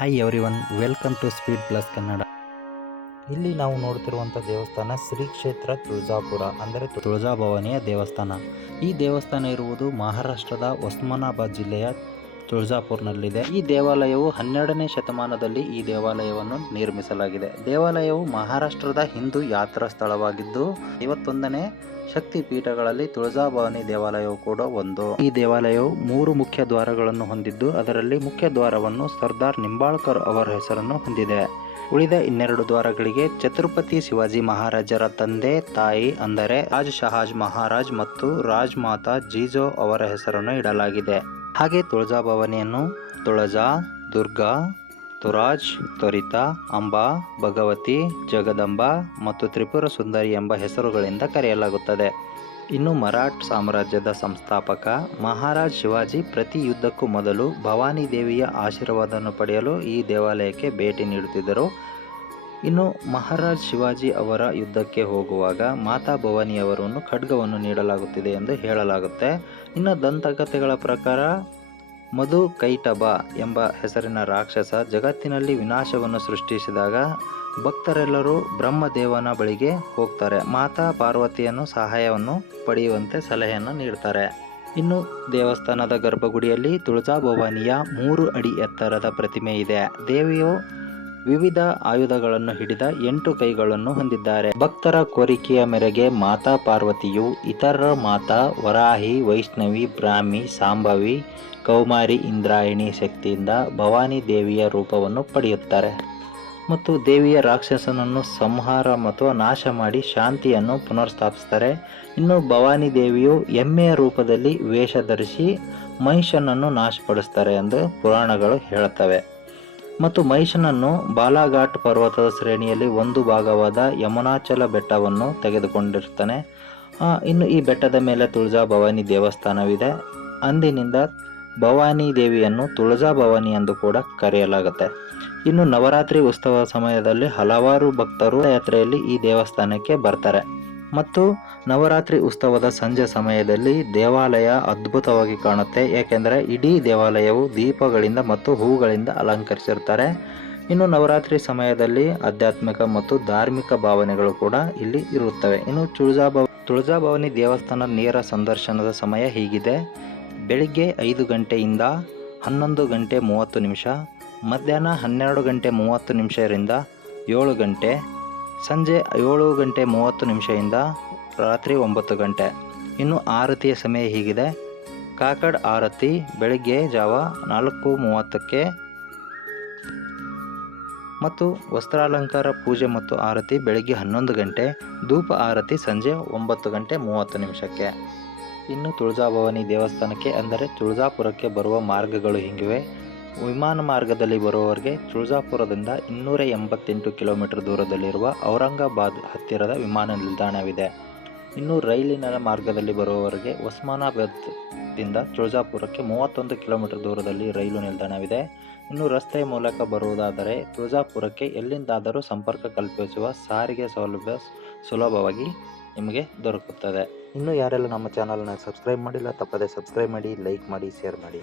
Hi everyone, welcome to speed plus Kannada. ಇಲ್ಲಿ ನಾವು ನೋಡ್ತಿರುವಂಥ ದೇವಸ್ಥಾನ ಶ್ರೀ ಕ್ಷೇತ್ರ ತುಳಜಾಪುರ, ಅಂದರೆ ತುಳಜಾಭವಾನಿಯ ದೇವಸ್ಥಾನ. ಈ ದೇವಸ್ಥಾನ ಇರುವುದು ಮಹಾರಾಷ್ಟ್ರದ ಒಸ್ಮಾನಾಬಾದ್ ಜಿಲ್ಲೆಯ ತುಳಜಾಪುರ್ನಲ್ಲಿದೆ. ಈ ದೇವಾಲಯವು 12ನೇ ಶತಮಾನದಲ್ಲಿ ಈ ದೇವಾಲಯವನ್ನು ನಿರ್ಮಿಸಲಾಗಿದೆ. ದೇವಾಲಯವು ಮಹಾರಾಷ್ಟ್ರದ ಹಿಂದೂ ಯಾತ್ರಾ ಸ್ಥಳವಾಗಿದ್ದು 51ನೇ ಶಕ್ತಿ ಪೀಠಗಳಲ್ಲಿ ತುಳಜಾಭವಾನಿ ದೇವಾಲಯವು ಕೂಡ ಒಂದು. ಈ ದೇವಾಲಯವು 3 ಮುಖ್ಯ ದ್ವಾರಗಳನ್ನು ಹೊಂದಿದ್ದು, ಅದರಲ್ಲಿ ಮುಖ್ಯ ದ್ವಾರವನ್ನು ಸರ್ದಾರ್ ನಿಂಬಾಳ್ಕರ್ ಅವರ ಹೆಸರನ್ನು ಹೊಂದಿದೆ. ಉಳಿದ 12 ದ್ವಾರಗಳಿಗೆ ಛತ್ರಪತಿ ಶಿವಾಜಿ ಮಹಾರಾಜರ ತಂದೆ ತಾಯಿ ಅಂದರೆ ರಾಜ್ ಶಹಾಜ್ ಮಹಾರಾಜ್ ಮತ್ತು ರಾಜ್ ಮಾತಾ ಜೀಜೋ ಅವರ ಹೆಸರನ್ನು ಇಡಲಾಗಿದೆ. ಹಾಗೆ ತುಳಜಾಭವಾನಿಯನ್ನು ತುಳಜಾ, ದುರ್ಗಾ, ತುರಾಜ್, ತ್ವರಿತಾ, ಅಂಬಾ, ಭಗವತಿ, ಜಗದಂಬಾ ಮತ್ತು ತ್ರಿಪುರ ಸುಂದರಿ ಎಂಬ ಹೆಸರುಗಳಿಂದ ಕರೆಯಲಾಗುತ್ತದೆ. ಇನ್ನು ಮರಾಠ ಸಾಮ್ರಾಜ್ಯದ ಸಂಸ್ಥಾಪಕ ಮಹಾರಾಜ್ ಶಿವಾಜಿ ಪ್ರತಿ ಯುದ್ಧಕ್ಕೂ ಮೊದಲು ಭವಾನಿ ದೇವಿಯ ಆಶೀರ್ವಾದವನ್ನು ಪಡೆಯಲು ಈ ದೇವಾಲಯಕ್ಕೆ ಭೇಟಿ ನೀಡುತ್ತಿದ್ದರು. ಇನ್ನು ಮಹಾರಾಜ್ ಶಿವಾಜಿ ಅವರ ಯುದ್ಧಕ್ಕೆ ಹೋಗುವಾಗ ಮಾತಾ ಭವಾನಿಯವರನ್ನು ಖಡ್ಗವನ್ನು ನೀಡಲಾಗುತ್ತಿದೆ ಎಂದು ಹೇಳಲಾಗುತ್ತೆ. ಇನ್ನು ದಂತಕಥೆಗಳ ಪ್ರಕಾರ ಮಧು ಕೈಟಭ ಎಂಬ ಹೆಸರಿನ ರಾಕ್ಷಸ ಜಗತ್ತಿನಲ್ಲಿ ವಿನಾಶವನ್ನು ಸೃಷ್ಟಿಸಿದಾಗ ಭಕ್ತರೆಲ್ಲರೂ ಬ್ರಹ್ಮದೇವನ ಬಳಿಗೆ ಹೋಗ್ತಾರೆ. ಮಾತಾ ಪಾರ್ವತಿಯನ್ನು ಸಹಾಯವನ್ನು ಪಡೆಯುವಂತೆ ಸಲಹೆಯನ್ನು ನೀಡ್ತಾರೆ. ಇನ್ನು ದೇವಸ್ಥಾನದ ಗರ್ಭಗುಡಿಯಲ್ಲಿ ತುಳಜಾಭವಾನಿಯ 3 ಅಡಿ ಎತ್ತರದ ಪ್ರತಿಮೆ ಇದೆ. ದೇವಿಯು ವಿವಿಧ ಆಯುಧಗಳನ್ನು ಹಿಡಿದ 8 ಕೈಗಳನ್ನು ಹೊಂದಿದ್ದಾರೆ. ಭಕ್ತರ ಕೋರಿಕೆಯ ಮೇರೆಗೆ ಮಾತಾ ಪಾರ್ವತಿಯು ಇತರ ಮಾತಾ ವರಾಹಿ, ವೈಷ್ಣವಿ, ಬ್ರಾಹ್ಮಿ, ಸಾಂಬವಿ, ಕೌಮಾರಿ, ಇಂದ್ರಾಯಣಿ ಶಕ್ತಿಯಿಂದ ಭವಾನಿ ದೇವಿಯ ರೂಪವನ್ನು ಪಡೆಯುತ್ತಾರೆ ಮತ್ತು ದೇವಿಯ ರಾಕ್ಷಸನನ್ನು ಸಂಹಾರ ಮತ್ತು ನಾಶ ಮಾಡಿ ಶಾಂತಿಯನ್ನು ಪುನರ್ಸ್ಥಾಪಿಸ್ತಾರೆ. ಇನ್ನು ಭವಾನಿ ದೇವಿಯು ಎಮ್ಮೆಯ ರೂಪದಲ್ಲಿ ವೇಷ ಧರಿಸಿ ಮಹಿಷನನ್ನು ನಾಶಪಡಿಸ್ತಾರೆ ಎಂದು ಪುರಾಣಗಳು ಹೇಳುತ್ತವೆ. ಮತ್ತು ಮಹಿಷನನ್ನು ಬಾಲಾಘಾಟ್ ಪರ್ವತದ ಶ್ರೇಣಿಯಲ್ಲಿ ಒಂದು ಭಾಗವಾದ ಯಮುನಾಚಲ ಬೆಟ್ಟವನ್ನು ತೆಗೆದುಕೊಂಡಿರ್ತಾನೆ. ಇನ್ನು ಈ ಬೆಟ್ಟದ ಮೇಲೆ ತುಳಜಾಭವಾನಿ ದೇವಸ್ಥಾನವಿದೆ. ಅಂದಿನಿಂದ ಭವಾನಿ ದೇವಿಯನ್ನು ತುಳಜಾಭವಾನಿ ಎಂದು ಕೂಡ ಕರೆಯಲಾಗುತ್ತೆ. ಇನ್ನು ನವರಾತ್ರಿ ಉತ್ಸವ ಸಮಯದಲ್ಲಿ ಹಲವಾರು ಭಕ್ತರು ಯಾತ್ರೆಯಲ್ಲಿ ಈ ದೇವಸ್ಥಾನಕ್ಕೆ ಬರ್ತಾರೆ ಮತ್ತು ನವರಾತ್ರಿ ಉತ್ಸವದ ಸಂಜೆ ಸಮಯದಲ್ಲಿ ದೇವಾಲಯ ಅದ್ಭುತವಾಗಿ ಕಾಣುತ್ತೆ. ಏಕೆಂದರೆ ಇಡೀ ದೇವಾಲಯವು ದೀಪಗಳಿಂದ ಮತ್ತು ಹೂಗಳಿಂದ ಅಲಂಕರಿಸಿರ್ತಾರೆ. ಇನ್ನು ನವರಾತ್ರಿ ಸಮಯದಲ್ಲಿ ಆಧ್ಯಾತ್ಮಿಕ ಮತ್ತು ಧಾರ್ಮಿಕ ಭಾವನೆಗಳು ಕೂಡ ಇಲ್ಲಿ ಇರುತ್ತವೆ. ಇನ್ನು ತುಳಜಾಭವಾನಿ ದೇವಸ್ಥಾನ ನೇರ ಸಂದರ್ಶನದ ಸಮಯ ಹೀಗಿದೆ: ಬೆಳಿಗ್ಗೆ 5 ಗಂಟೆಯಿಂದ 11 ಗಂಟೆ 30 ನಿಮಿಷ, ಮಧ್ಯಾಹ್ನ 12 ಗಂಟೆ 30 ನಿಮಿಷದಿಂದ 7 ಗಂಟೆ, ಸಂಜೆ 7 ಗಂಟೆ 30 ನಿಮಿಷದಿಂದ ರಾತ್ರಿ 9 ಗಂಟೆ. ಇನ್ನು ಆರತಿಯ ಸಮಯ ಹೀಗಿದೆ: ಕಾಕಡ್ ಆರತಿ ಬೆಳಿಗ್ಗೆ ಜಾವ 4:30ಕ್ಕೆ ಮತ್ತು ವಸ್ತ್ರಾಲಂಕಾರ ಪೂಜೆ ಮತ್ತು ಆರತಿ ಬೆಳಿಗ್ಗೆ 11 ಗಂಟೆ, ಧೂಪ ಆರತಿ ಸಂಜೆ 9 ಗಂಟೆ 30 ನಿಮಿಷಕ್ಕೆ. ಇನ್ನು ತುಳಜಾಭವಾನಿ ದೇವಸ್ಥಾನಕ್ಕೆ ಅಂದರೆ ತುಳಜಾಪುರಕ್ಕೆ ಬರುವ ಮಾರ್ಗಗಳು ಹೀಗಿವೆ. ವಿಮಾನ ಮಾರ್ಗದಲ್ಲಿ ಬರುವವರಿಗೆ ತುಳಜಾಪುರದಿಂದ 288 ಕಿಲೋಮೀಟರ್ ದೂರದಲ್ಲಿರುವ ಔರಂಗಾಬಾದ್ ಹತ್ತಿರದ ವಿಮಾನ ನಿಲ್ದಾಣವಿದೆ. ಇನ್ನು ರೈಲಿನ ಮಾರ್ಗದಲ್ಲಿ ಬರುವವರಿಗೆ ಒಸ್ಮಾನಾಬಾದ್ದಿಂದ ತುಳಜಾಪುರಕ್ಕೆ 31 ಕಿಲೋಮೀಟರ್ ದೂರದಲ್ಲಿ ರೈಲು ನಿಲ್ದಾಣವಿದೆ. ಇನ್ನು ರಸ್ತೆಯ ಮೂಲಕ ಬರುವುದಾದರೆ ತುಳಜಾಪುರಕ್ಕೆ ಎಲ್ಲಿಂದಾದರೂ ಸಂಪರ್ಕ ಕಲ್ಪಿಸುವ ಸಾರಿಗೆ ಸೌಲಭ್ಯ ಸುಲಭವಾಗಿ ನಿಮಗೆ ದೊರಕುತ್ತದೆ. ಇನ್ನು ಯಾರೆಲ್ಲ ನಮ್ಮ ಚಾನಲ್ನ ಸಬ್ಸ್ಕ್ರೈಬ್ ಮಾಡಿಲ್ಲ, ತಪ್ಪದೆ ಸಬ್ಸ್ಕ್ರೈಬ್ ಮಾಡಿ, ಲೈಕ್ ಮಾಡಿ, ಶೇರ್ ಮಾಡಿ.